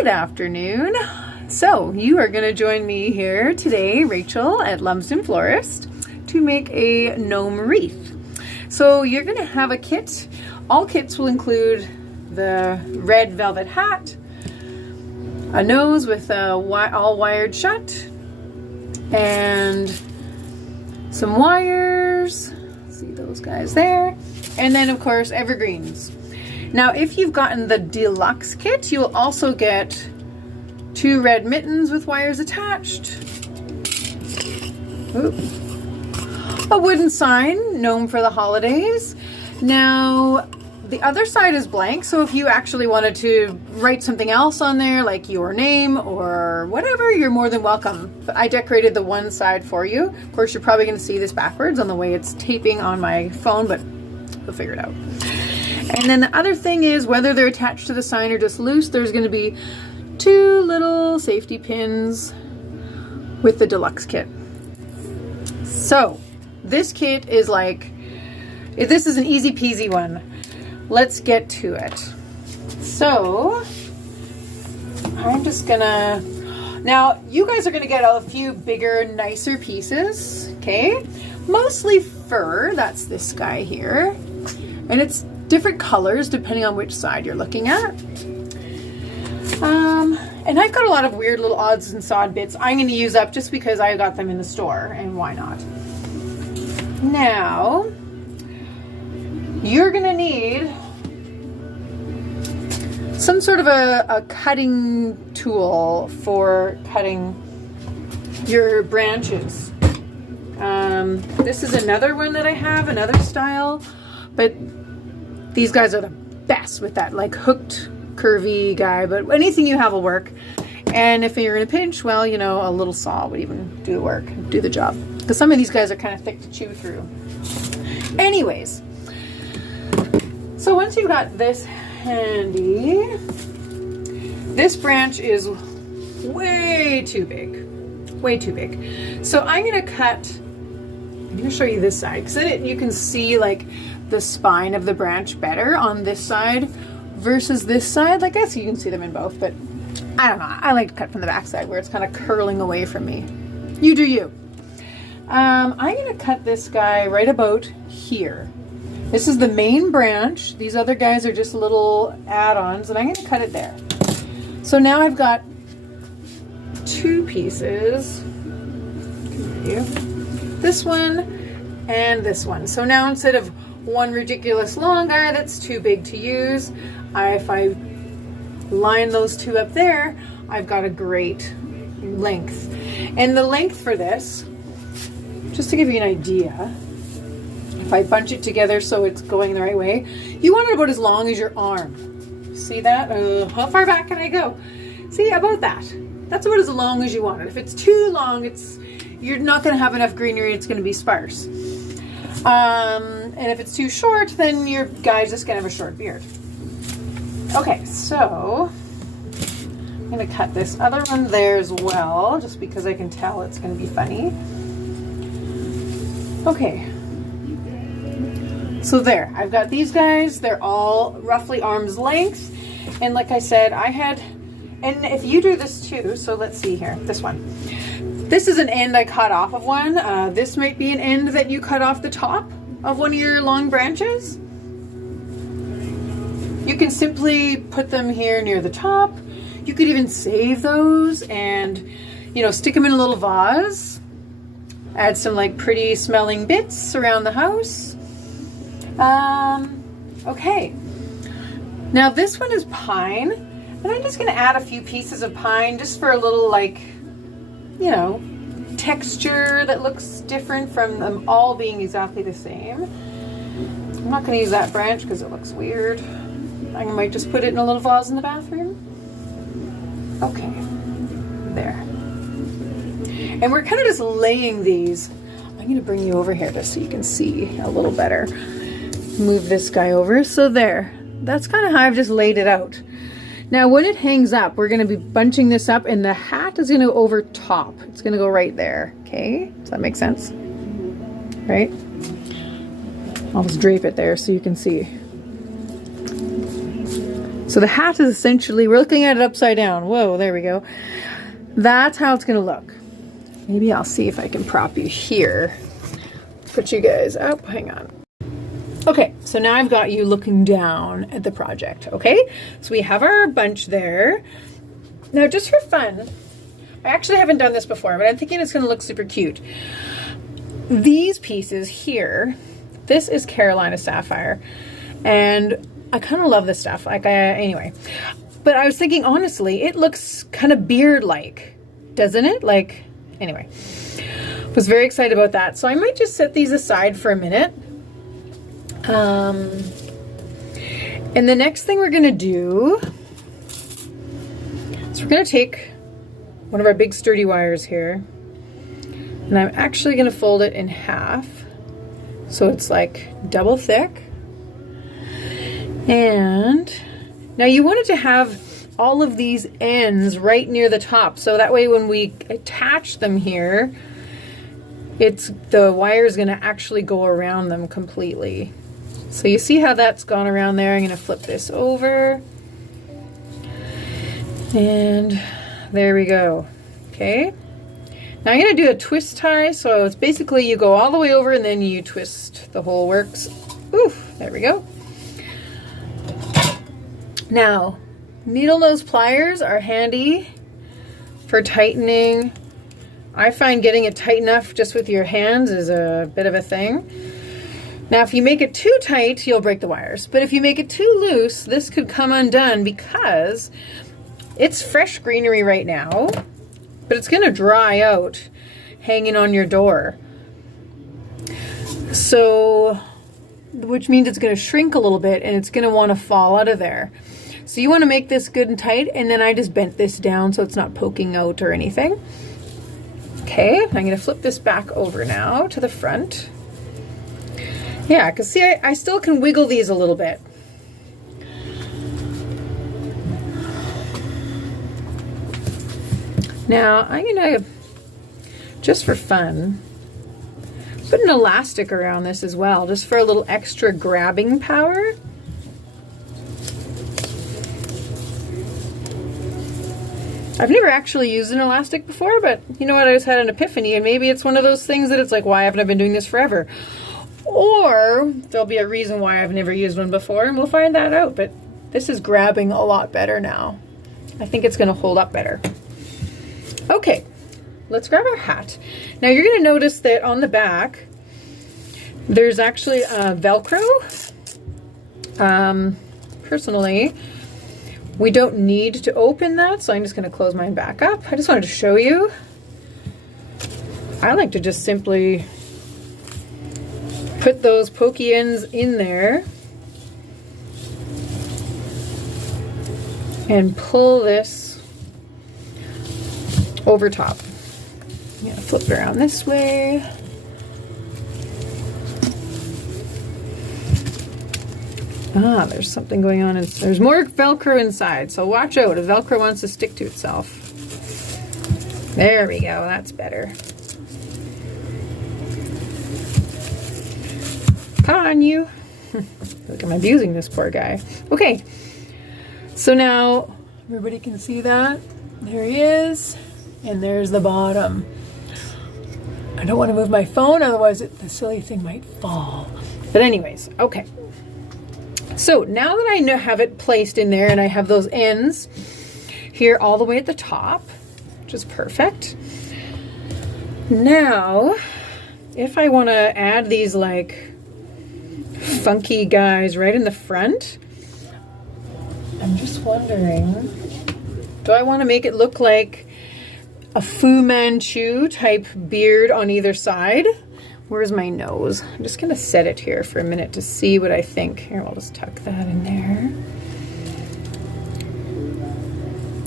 Good afternoon. So you are going to join me here today, Rachel at Lumsden Florist, to make a gnome wreath. So you're going to have a kit. All kits will include the red velvet hat, a nose with all wired shut, and some wires. See those guys there. And then of course evergreens. Now if you've gotten the Deluxe kit, you'll also get 2 red mittens with wires attached. Ooh. A wooden sign, gnome for the holidays. Now the other side is blank, so if you actually wanted to write something else on there, like your name or whatever, you're more than welcome. But I decorated the one side for you. Of course, you're probably going to see this backwards on the way it's taping on my phone, but we'll figure it out. And then the other thing is, whether they're attached to the sign or just loose, there's going to be 2 little safety pins with the Deluxe kit. So this kit is like, this is an easy peasy one. Let's get to it. So I'm just gonna, now you guys are gonna get a few bigger, nicer pieces, okay? Mostly fur, that's this guy here. And it's different colors depending on which side you're looking at. And I've got a lot of weird little odds and sod bits I'm gonna use up just because I got them in the store, and why not? Now, you're gonna need some sort of a cutting tool for cutting your branches. This is another one that I have, another style, but these guys are the best with that like hooked curvy guy, but anything you have will work. And if you're in a pinch, well, you know, a little saw would even do the work, do the job, because some of these guys are kind of thick to chew through. Anyways, so once you've got this handy, this branch is way too big, way too big. So I'm gonna cut, I'm gonna show you this side, because then you can see like the spine of the branch better on this side versus this side. Like, I guess you can see them in both, but I don't know. I like to cut from the back side where it's kind of curling away from me. You do you. I'm gonna cut this guy right about here. This is the main branch. These other guys are just little add-ons, and I'm gonna cut it there. So now I've got 2 pieces. This one and this one. So now instead of one ridiculous long guy that's too big to use, if I line those 2 up there, I've got a great length. And the length for this, just to give you an idea, if I bunch it together so it's going the right way, you want it about as long as your arm. See that? How far back can I go? See, about that. That's about as long as you want it. If it's too long, you're not going to have enough greenery. It's going to be sparse. And if it's too short, then your guy's just going to have a short beard. Okay, so I'm going to cut this other one there as well, just because I can tell it's going to be funny. Okay. So there, I've got these guys. They're all roughly arm's length. And like I said, and if you do this too, so let's see here, this one. This is an end I cut off of one. This might be an end that you cut off the top of one of your long branches. You can simply put them here near the top. You could even save those and, you know, stick them in a little vase. Add some like pretty smelling bits around the house. Okay. Now this one is pine, and I'm just gonna add a few pieces of pine just for a little, like, you know, texture that looks different from them all being exactly the same. I'm not gonna use that branch because it looks weird. I might just put it in a little vase in the bathroom. Okay, there. And we're kind of just laying these. I'm gonna bring you over here just so you can see a little better. Move this guy over. So there, that's kind of how I've just laid it out. Now when it hangs up, we're gonna be bunching this up, and the hat is gonna go over top. It's gonna go right there, okay? Does that make sense? Right? I'll just drape it there so you can see. So the hat is essentially, we're looking at it upside down. Whoa, there we go. That's how it's gonna look. Maybe I'll see if I can prop you here. Put you guys up, hang on. Okay, so now I've got you looking down at the project, okay? So we have our bunch there. Now just for fun, I actually haven't done this before, but I'm thinking it's gonna look super cute. These pieces here, this is Carolina Sapphire, and I kind of love this stuff, like anyway. But I was thinking, honestly, it looks kind of beard-like, doesn't it? Like, anyway, was very excited about that. So I might just set these aside for a minute. And the next thing we're gonna do is we're gonna take one of our big sturdy wires here, and I'm actually gonna fold it in half so it's like double thick. And now you wanted to have all of these ends right near the top, so that way when we attach them here, the wire is gonna actually go around them completely. So you see how that's gone around there. I'm gonna flip this over. And there we go, okay? Now I'm gonna do a twist tie, so it's basically you go all the way over and then you twist the whole works. Oof, there we go. Now, needle nose pliers are handy for tightening. I find getting it tight enough just with your hands is a bit of a thing. Now, if you make it too tight, you'll break the wires. But if you make it too loose, this could come undone because it's fresh greenery right now, but it's gonna dry out hanging on your door. So, which means it's gonna shrink a little bit and it's gonna wanna fall out of there. So you wanna make this good and tight, and then I just bent this down so it's not poking out or anything. Okay, I'm gonna flip this back over now to the front. Yeah, because see, I still can wiggle these a little bit. Now, I'm gonna, just for fun, put an elastic around this as well, just for a little extra grabbing power. I've never actually used an elastic before, but you know what, I just had an epiphany, and maybe it's one of those things that it's like, why haven't I been doing this forever? Or there'll be a reason why I've never used one before, and we'll find that out. But this is grabbing a lot better now. I think it's gonna hold up better. Okay, let's grab our hat. Now you're gonna notice that on the back, there's actually Velcro. Personally, we don't need to open that, so I'm just gonna close mine back up. I just wanted to show you. I like to just simply put those pokey ends in there and pull this over top. I'm gonna flip it around this way. Ah, there's something going on. There's more Velcro inside, so watch out if Velcro wants to stick to itself. There we go, that's better. Come on, you. Look, I'm abusing this poor guy. Okay, so now everybody can see that. There he is, and there's the bottom. I don't want to move my phone, otherwise the silly thing might fall. But anyways, okay. So now that I have it placed in there and I have those ends here all the way at the top, which is perfect. Now, if I want to add these like funky guys right in the front, I'm just wondering, do I want to make it look like a Fu Manchu type beard on either side? Where's my nose? I'm just gonna set it here for a minute to see what I think. Here, I'll just tuck that in there.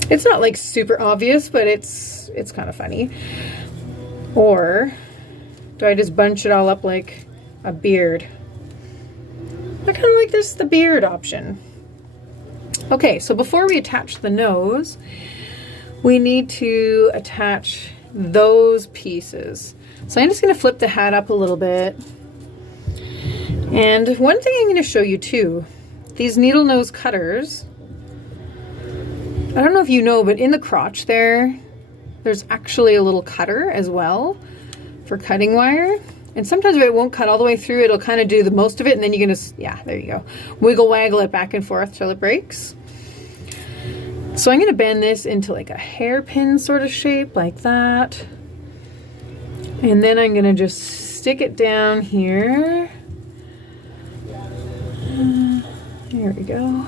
It's not like super obvious, but it's kind of funny. Or do I just bunch it all up like a beard? I kind of like this, the beard option. Okay, so before we attach the nose, we need to attach those pieces. So I'm just going to flip the hat up a little bit. And one thing I'm going to show you too, these needle nose cutters I don't know if you know, but in the crotch there's actually a little cutter as well for cutting wire. And sometimes if it won't cut all the way through, it'll kind of do the most of it, and then you're gonna, yeah, there you go. Wiggle waggle it back and forth till it breaks. So I'm gonna bend this into like a hairpin sort of shape like that. And then I'm gonna just stick it down here. There we go.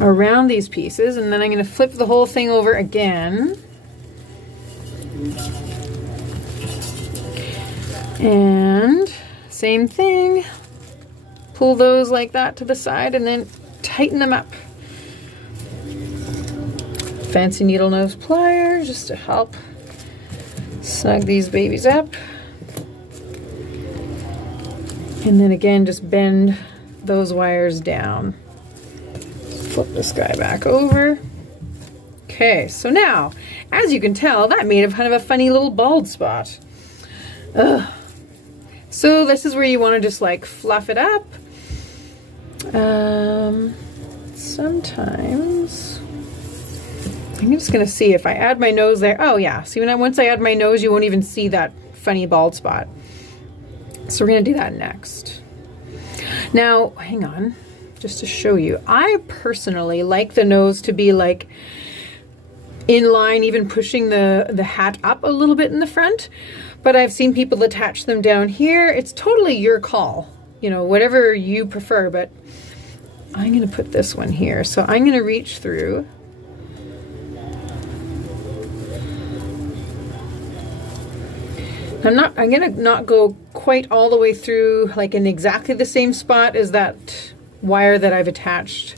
Around these pieces, and then I'm gonna flip the whole thing over again. And same thing, pull those like that to the side and then tighten them up. Fancy needle nose pliers just to help snug these babies up. And then again, just bend those wires down. Flip this guy back over. Okay, so now, as you can tell, that made a kind of a funny little bald spot. Ugh. So this is where you want to just like fluff it up. Sometimes I'm just gonna see if I add my nose there. Oh yeah, see once I add my nose, you won't even see that funny bald spot. So we're gonna do that next. Now, hang on, just to show you. I personally like the nose to be like in line, even pushing the hat up a little bit in the front. But I've seen people attach them down here. It's totally your call, you know, whatever you prefer, but I'm gonna put this one here. So I'm gonna reach through. I'm gonna not go quite all the way through like in exactly the same spot as that wire that I've attached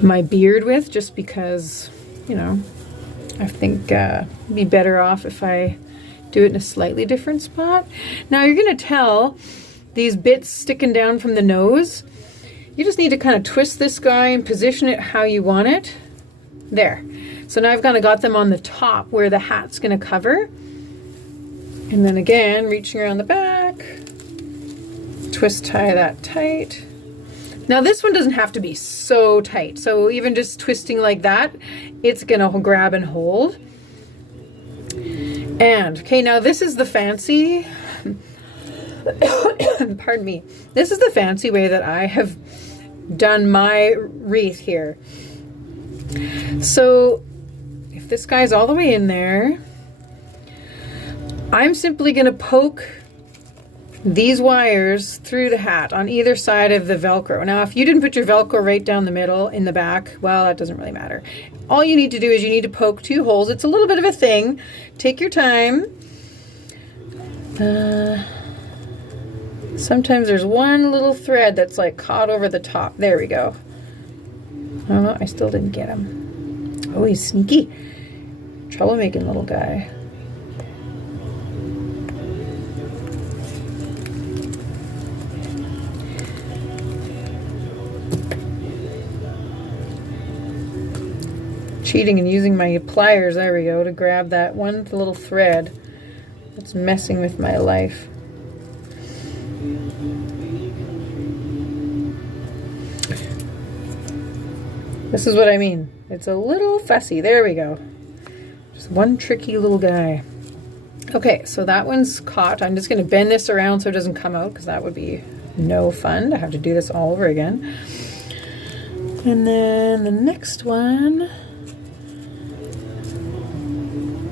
my beard with, just because, you know, I think it'd be better off if I do it in a slightly different spot. Now you're gonna tell these bits sticking down from the nose, you just need to kind of twist this guy and position it how you want it. There. So now I've kind of got them on the top where the hat's gonna cover. And then again, reaching around the back, twist tie that tight. Now this one doesn't have to be so tight, so even just twisting like that, it's gonna grab and hold. And, okay, now this is the fancy, pardon me, this is the fancy way that I have done my wreath here. So if this guy's all the way in there, I'm simply gonna poke these wires through the hat on either side of the Velcro. Now, if you didn't put your Velcro right down the middle in the back, well, that doesn't really matter. All you need to do is you need to poke 2 holes. It's a little bit of a thing. Take your time. Sometimes there's one little thread that's like caught over the top. There we go. Oh, I still didn't get him. Oh, he's sneaky. Troublemaking little guy. Cheating and using my pliers, there we go, to grab that one little thread that's messing with my life. This is what I mean. It's a little fussy. There we go. Just one tricky little guy. Okay, so that one's caught. I'm just going to bend this around so it doesn't come out, because that would be no fun to have to do this all over again. And then the next one,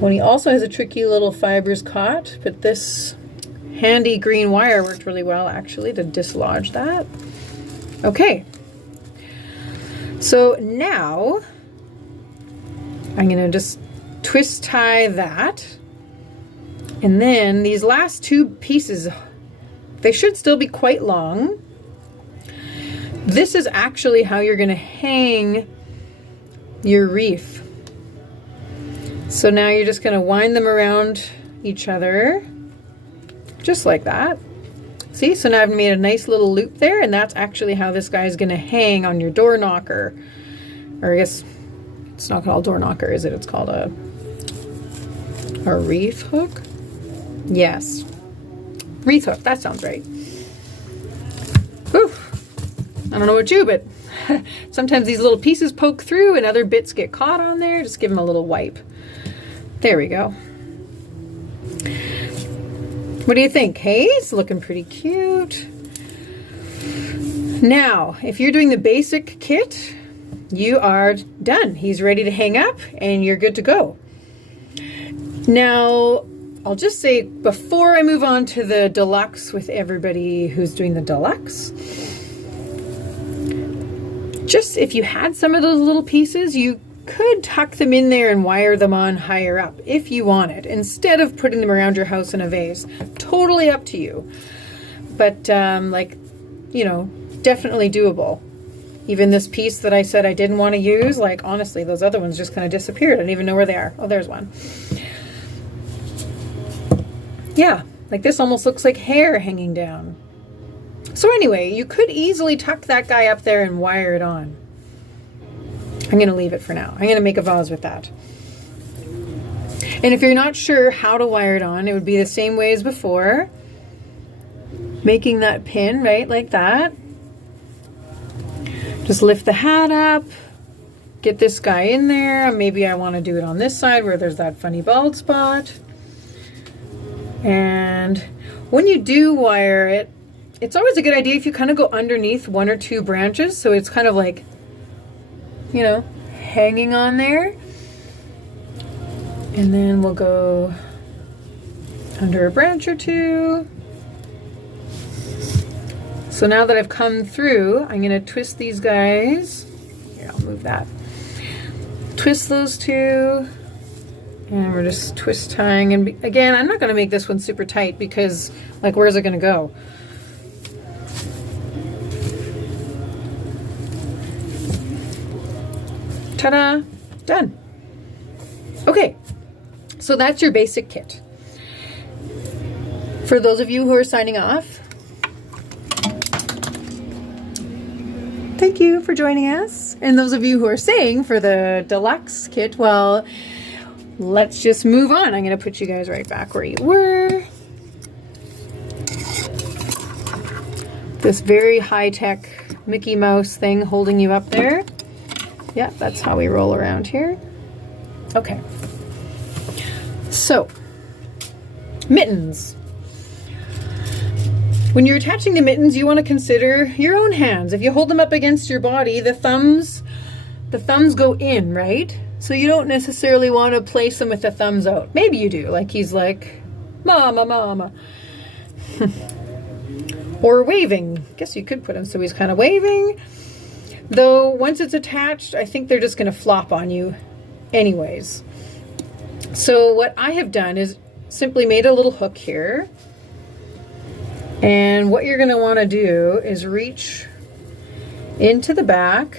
when he also has a tricky little fibers caught, but this handy green wire worked really well actually to dislodge that. Okay, so now I'm gonna just twist tie that, and then these last 2 pieces, they should still be quite long. This is actually how you're gonna hang your wreath. So now you're just gonna wind them around each other, just like that. See, so now I've made a nice little loop there, and that's actually how this guy is gonna hang on your door knocker. Or I guess it's not called door knocker, is it? It's called a wreath hook? Yes. Wreath hook, that sounds right. Whew. I don't know about you, but Sometimes these little pieces poke through and other bits get caught on there. Just give them a little wipe. There we go. What do you think? Hey, it's looking pretty cute. Now, if you're doing the basic kit, you are done. He's ready to hang up and you're good to go. Now, I'll just say before I move on to the deluxe with everybody who's doing the deluxe, just if you had some of those little pieces, you could tuck them in there and wire them on higher up if you wanted, instead of putting them around your house in a vase. Totally up to you. But like, you know, definitely doable. Even this piece that I said I didn't want to use, like honestly, those other ones just kind of disappeared. I didn't even know where they are. Oh, there's one. Yeah, like this almost looks like hair hanging down. So anyway, you could easily tuck that guy up there and wire it on. I'm going to leave it for now. I'm going to make a vase with that. And if you're not sure how to wire it on, it would be the same way as before. Making that pin, right, like that. Just lift the hat up, get this guy in there. Maybe I want to do it on this side where there's that funny bald spot. And when you do wire it, it's always a good idea if you kind of go underneath one or two branches, so it's kind of like, you know, hanging on there. And then we'll go under a branch or two. So now that I've come through, I'm going to twist these guys. Here, I'll move that. Twist those two. And we're just twist tying. And again, I'm not going to make this one super tight because, like, where's it going to go? Ta-da! Done. Okay, so that's your basic kit. For those of you who are signing off, thank you for joining us. And those of you who are staying for the deluxe kit, well, let's just move on. I'm going to put you guys right back where you were. This very high-tech Mickey Mouse thing holding you up there. Yeah, that's how we roll around here. Okay. So, mittens. When you're attaching the mittens, you want to consider your own hands. If you hold them up against your body, the thumbs go in, right? So you don't necessarily want to place them with the thumbs out. Maybe you do, like he's like, mama, mama. Or waving. Guess you could put him so he's kind of waving. Though once it's attached, I think they're just going to flop on you anyways. So what I have done is simply made a little hook here. And what you're going to want to do is reach into the back,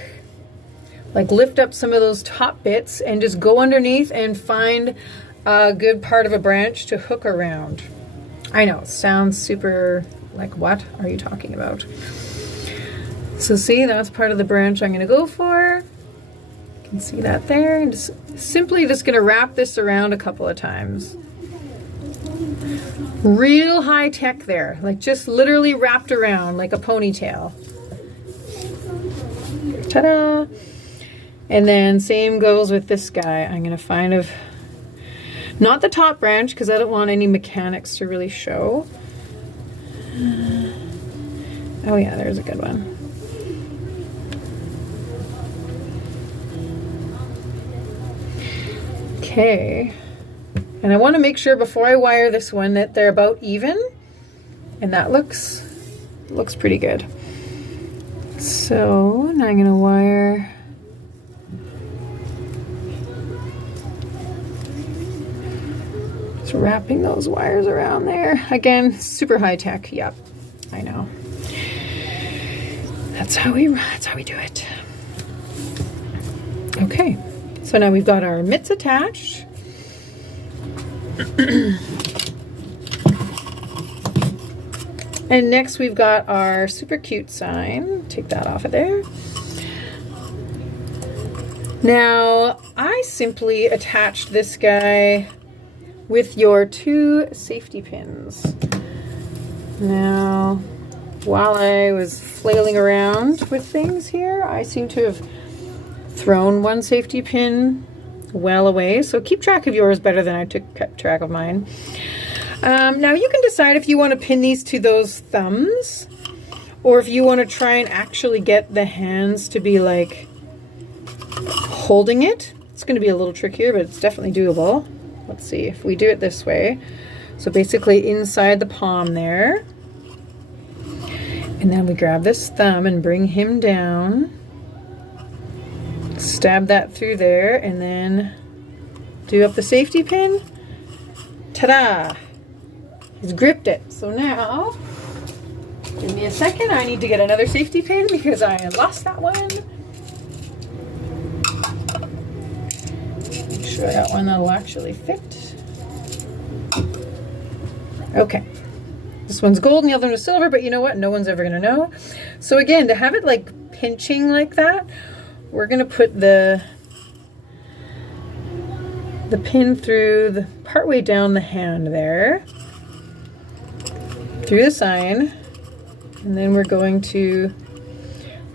like lift up some of those top bits and just go underneath and find a good part of a branch to hook around. I know, it sounds super like, what are you talking about? So see, that's part of the branch I'm going to go for. You can see that there. And just simply just going to wrap this around a couple of times. Real high tech there, like just literally wrapped around like a ponytail. Ta-da! And then same goes with this guy. I'm going to find not the top branch because I don't want any mechanics to really show. Oh yeah, there's a good one. Okay, and I want to make sure before I wire this one that they're about even, and that looks pretty good. So now I'm going to wire just wrapping those wires around there. Again, super high tech. Yep, I know. That's how we do it. Okay. So now we've got our mitts attached. And next we've got our super cute sign. Take that off of there. Now I simply attached this guy with your 2 safety pins. Now while I was flailing around with things here, I seem to have thrown one safety pin well away. So keep track of yours better than I kept track of mine. Now you can decide if you want to pin these to those thumbs, or if you want to try and actually get the hands to be like holding it. It's going to be a little trickier, but it's definitely doable. Let's see if we do it this way. So basically inside the palm there. And then we grab this thumb and bring him down. Stab that through there and then do up the safety pin. Ta-da! He's gripped it. So now, give me a second. I need to get another safety pin because I lost that one. Make sure I got one that'll actually fit. Okay. This one's gold and the other one is silver, but you know what? No one's ever going to know. So again, to have it like pinching like that, we're going to put the pin through the partway down the hand there, through the sign, and then we're going to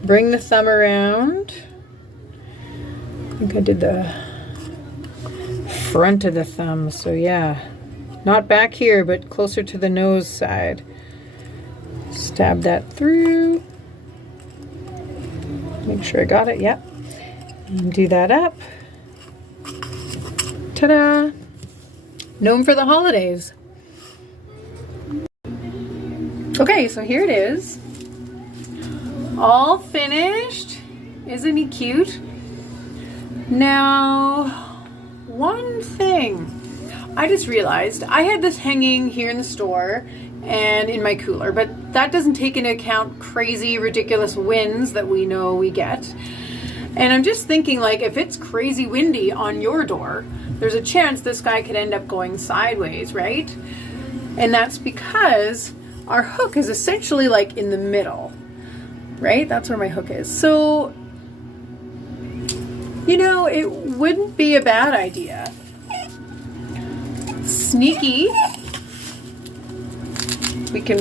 bring the thumb around. I think I did the front of the thumb, so yeah. Not back here, but closer to the nose side. Stab that through. Make sure I got it, yep. And do that up. Ta-da! Gnome for the holidays. Okay, so here it is. All finished. Isn't he cute? Now, one thing. I just realized I had this hanging here in the store and in my cooler, but that doesn't take into account crazy, ridiculous winds that we know we get. And I'm just thinking, like, if it's crazy windy on your door, there's a chance this guy could end up going sideways, right? And that's because our hook is essentially like in the middle, right? That's where my hook is. So, you know, it wouldn't be a bad idea. Sneaky. We can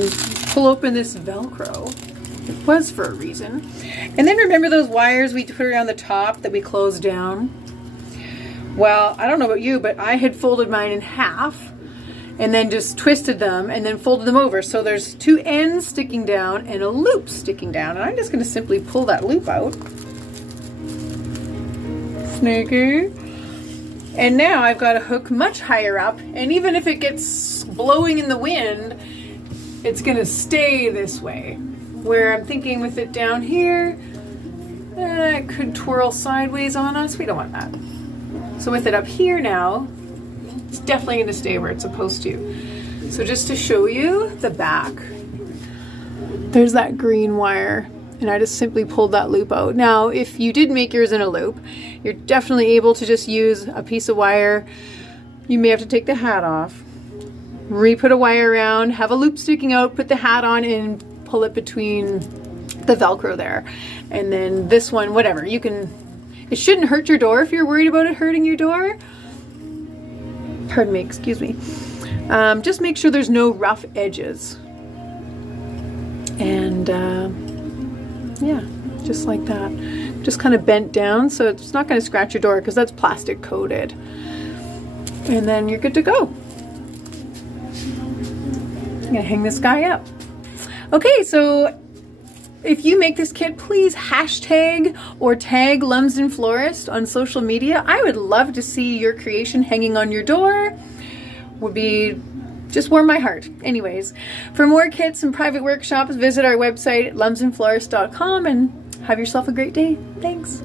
pull open this Velcro. It was for a reason. And then remember those wires we put around the top that we closed down? Well, I don't know about you, but I had folded mine in half and then just twisted them and then folded them over. So there's two ends sticking down and a loop sticking down. And I'm just going to simply pull that loop out. Sneaky. And now I've got a hook much higher up, and even if it gets blowing in the wind, it's gonna stay this way. Where I'm thinking with it down here, it could twirl sideways on us. We don't want that. So with it up here now, it's definitely gonna stay where it's supposed to. So just to show you the back, there's that green wire. And I just simply pulled that loop out. Now, if you did make yours in a loop, you're definitely able to just use a piece of wire. You may have to take the hat off, re-put a wire around, have a loop sticking out, put the hat on and pull it between the Velcro there. And then this one, whatever, you can, it shouldn't hurt your door if you're worried about it hurting your door. Pardon me, excuse me. Just make sure there's no rough edges. And, yeah, just like that. Just kind of bent down so it's not going to scratch your door because that's plastic coated. And then you're good to go. I'm going to hang this guy up. Okay, so if you make this kit, please hashtag or tag Lumsden Florist on social media. I would love to see your creation hanging on your door. Would be just warm my heart. Anyways, for more kits and private workshops, visit our website at lumsdenflorist.com and have yourself a great day. Thanks.